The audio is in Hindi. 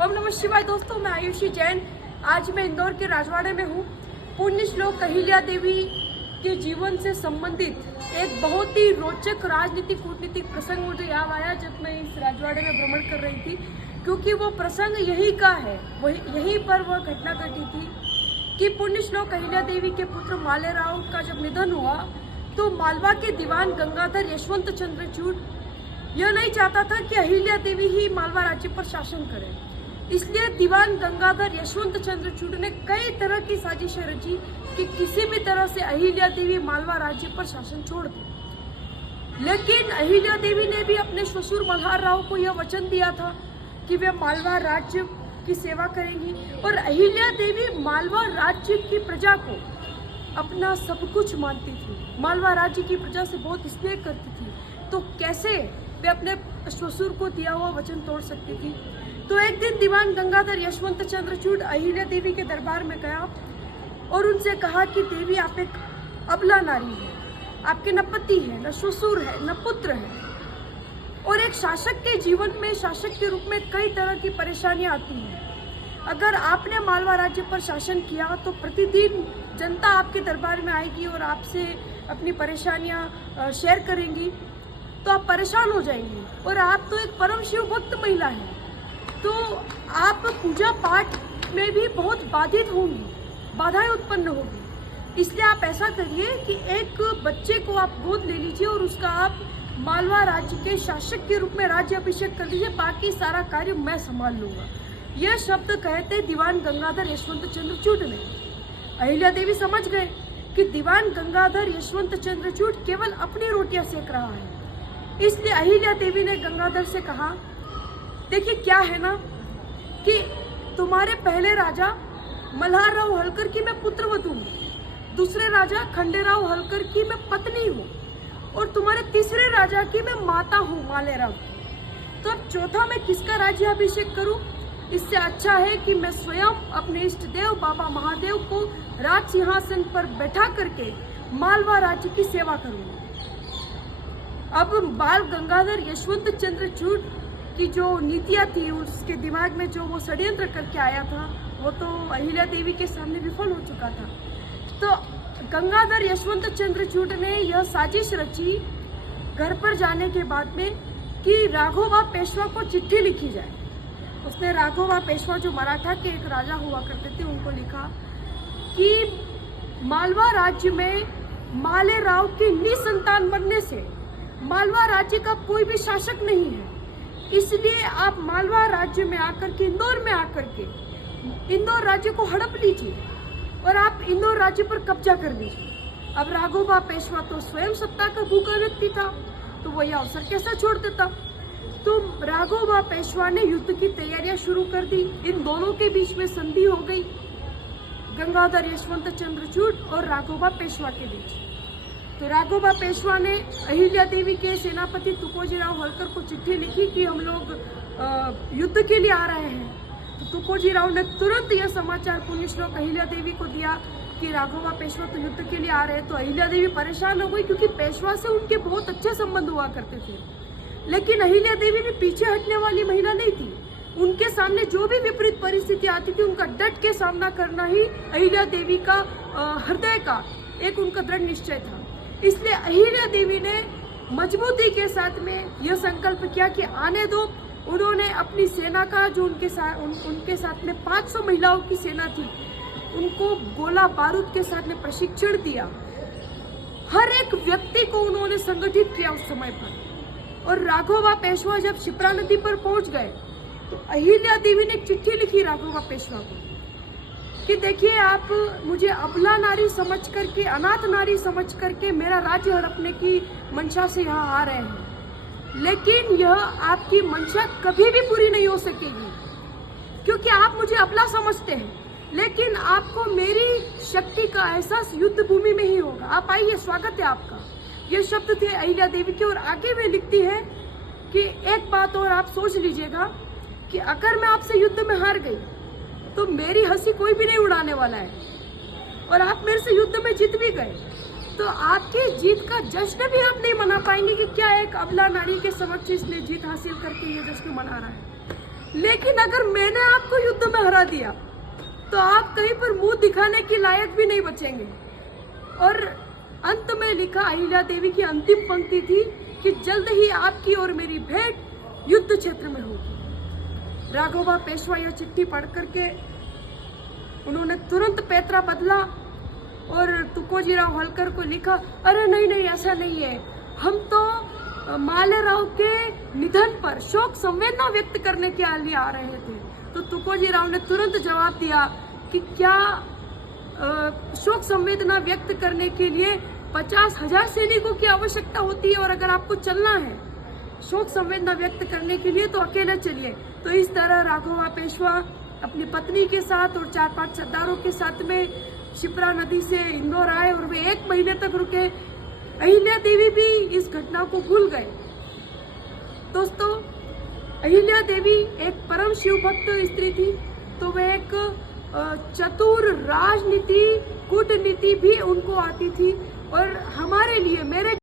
ओम नमः शिवाय। दोस्तों, मैं आयुषी जैन। आज मैं इंदौर के राजवाड़े में हूँ। पुण्य श्लोक अहिल्या देवी के जीवन से संबंधित एक बहुत ही रोचक राजनीतिक कूटनीतिक प्रसंग मुझे याद आया जब मैं इस राजवाड़े में भ्रमण कर रही थी, क्योंकि वो प्रसंग यही का है। यहीं पर वह घटना घटी थी कि पुण्य श्लोक अहिल्या देवी के पुत्र मालेराव का जब निधन हुआ तो मालवा के दीवान गंगाधर यशवंत चंद्रचूड़ यह नहीं चाहता था कि अहिल्या देवी ही मालवा राज्य पर शासन करे। इसलिए दीवान गंगाधर यशवंत चंद्रचूड़ ने कई तरह की साजिशें रची कि किसी भी तरह से अहिल्या देवी मालवा राज्य पर शासन छोड़ दे। लेकिन अहिल्या देवी ने भी अपने ससुर मल्हार राव को यह वचन दिया था कि वे मालवा राज्य की सेवा करेंगी, और अहिल्या देवी मालवा राज्य की प्रजा को अपना सब कुछ मानती थी। मालवा राज्य की प्रजा से बहुत स्नेह करती थी, तो कैसे वे अपने ससुर को दिया हुआ वचन तोड़ सकती थी। तो एक दिन दीवान गंगाधर यशवंत चंद्रचूड़ अहिल्या देवी के दरबार में गया और उनसे कहा कि देवी, आप एक अबला नारी है, आपके न पति है, न ससुर है, न पुत्र है, और एक शासक के जीवन में शासक के रूप में कई तरह की परेशानियां आती हैं। अगर आपने मालवा राज्य पर शासन किया तो प्रतिदिन जनता आपके दरबार में आएगी और आपसे अपनी परेशानियां शेयर करेंगी, तो आप परेशान हो जाएंगी। और आप तो एक परम शिव भक्त महिला हैं, तो आप पूजा पाठ में भी बहुत बाधित होंगी, बाधाएं उत्पन्न होगी। इसलिए आप ऐसा करिए कि एक बच्चे को आप गोद ले लीजिए और उसका आप मालवा राज्य के शासक के रूप में राज्य अभिषेक कर लीजिए, बाकी सारा कार्य मैं संभाल लूंगा। यह शब्द कहते दीवान गंगाधर यशवंत चंद्रचूड़ ने। अहिल्या देवी समझ गए कि दीवान गंगाधर यशवंत चंद्रचूड़ केवल अपनी रोटियां सेक रहा है। इसलिए अहिल्या देवी ने गंगाधर से कहा, देखिए क्या है ना कि तुम्हारे पहले राजा मल्हार राव होलकर की मैं पुत्रवधू हूँ, दूसरे राजा खंडेराव होलकर की मैं पत्नी हूँ, और तुम्हारे तीसरे राजा की मैं माता हूँ मालेराव की। तो अब चौथा मैं किसका राज्याभिषेक करूं? इससे अच्छा है कि मैं स्वयं अपने इष्ट देव बाबा महादेव को राज सिंहासन पर बैठा करके मालवा राज्य की सेवा करूंगा। अब बाल गंगाधर यशवंत चंद्रचूड़ की जो नीतियां थी, उसके दिमाग में जो वो षड्यंत्र करके आया था, वो तो अहिल्या देवी के सामने विफल हो चुका था। तो गंगाधर यशवंत चंद्रचूड़ ने यह साजिश रची घर पर जाने के बाद में कि राघोबा पेशवा को चिट्ठी लिखी जाए। उसने राघोबा पेशवा, जो मराठा के एक राजा हुआ करते थे, उनको लिखा कि मालवा राज्य में मालेराव के निसंतान बनने से मालवा राज्य का कोई भी शासक नहीं है, इसलिए आप मालवा राज्य में आकर के, इंदौर में आकर के इंदौर राज्य को हड़प लीजिए और आप इंदौर राज्य पर कब्जा कर लीजिए। अब राघोबा पेशवा तो स्वयं सत्ता का भूखा व्यक्ति था, तो वह अवसर कैसा छोड़ देता। तो राघोबा पेशवा ने युद्ध की तैयारियां शुरू कर दी। इन दोनों के बीच में संधि हो गई, गंगाधर यशवंत चंद्रचूड़ और राघोबा पेशवा के बीच। तो राघोबा पेशवा ने अहिल्या देवी के सेनापति तुकोजीराव होलकर को चिट्ठी लिखी कि हम लोग युद्ध के लिए आ रहे हैं। तो तुकोजीराव ने तुरंत यह समाचार पुण्य श्लोक अहिल्या देवी को दिया कि राघोबा पेशवा तो युद्ध के लिए आ रहे हैं। तो अहिल्या देवी परेशान हो गई, क्योंकि पेशवा से उनके बहुत अच्छे संबंध हुआ करते थे। लेकिन अहिल्या देवी भी पीछे हटने वाली महिला नहीं थी। उनके सामने जो भी विपरीत परिस्थिति आती थी, उनका डट के सामना करना ही अहिल्या देवी का हृदय का एक उनका दृढ़ निश्चय था। इसलिए अहिल्या देवी ने मजबूती के साथ में यह संकल्प किया कि आने दो। उन्होंने अपनी सेना का, जो उनके साथ में 500 महिलाओं की सेना थी, उनको गोला बारूद के साथ में प्रशिक्षण दिया। हर एक व्यक्ति को उन्होंने संगठित किया उस समय पर। और राघोबा पेशवा जब शिप्रा नदी पर पहुंच गए तो अहिल्या देवी ने चिट्ठी लिखी राघोबा पेशवा को कि देखिए, आप मुझे अबला नारी समझ करके, अनाथ नारी समझ करके मेरा राज्य हड़पने की मंशा से यहाँ आ रहे हैं, लेकिन यह आपकी मंशा कभी भी पूरी नहीं हो सकेगी, क्योंकि आप मुझे अबला समझते हैं, लेकिन आपको मेरी शक्ति का एहसास युद्ध भूमि में ही होगा। आप आइए, स्वागत है आपका। ये शब्द थे अहिल्या देवी के। और आगे वे लिखती है कि एक बात और आप सोच लीजिएगा कि अगर मैं आपसे युद्ध में हार गई तो मेरी हंसी कोई भी नहीं उड़ाने वाला है, और आप मेरे से युद्ध में जीत भी गए तो आपकी जीत का जश्न भी आप नहीं मना पाएंगे कि क्या एक अबला नारी के समक्ष इसने जीत हासिल करके ये जश्न मना रहा है। लेकिन अगर मैंने आपको युद्ध में हरा दिया तो आप कहीं पर मुंह दिखाने के लायक भी नहीं बचेंगे। और अंत में लिखा अहिल्या देवी की अंतिम पंक्ति थी कि जल्द ही आपकी और मेरी भेंट युद्ध क्षेत्र में होगी। राघोबा पेशवा यह चिट्ठी पढ़ करके उन्होंने तुरंत पैतरा बदला और तुकोजीराव होलकर को लिखा, अरे नहीं नहीं ऐसा नहीं है, हम तो मालेराव के निधन पर शोक संवेदना व्यक्त करने के लिए आ रहे थे। तो तुकोजीराव ने तुरंत जवाब दिया कि क्या शोक संवेदना व्यक्त करने के लिए 50,000 सैनिकों की आवश्यकता होती है, और अगर आपको चलना है शोक संवेदना व्यक्त करने के लिए तो अकेले चलिए। तो इस तरह राघोबा पेशवा अपनी पत्नी के साथ और 4-5 सरदारों के साथ में शिप्रा नदी से इंदौर आए और वे 1 महीने तक रुके। अहिल्या देवी भी इस घटना को भूल गए। दोस्तों, अहिल्या देवी एक परम शिव भक्त स्त्री थी, तो वे एक चतुर राजनीति कूटनीति भी उनको आती थी। और हमारे लिए, मेरे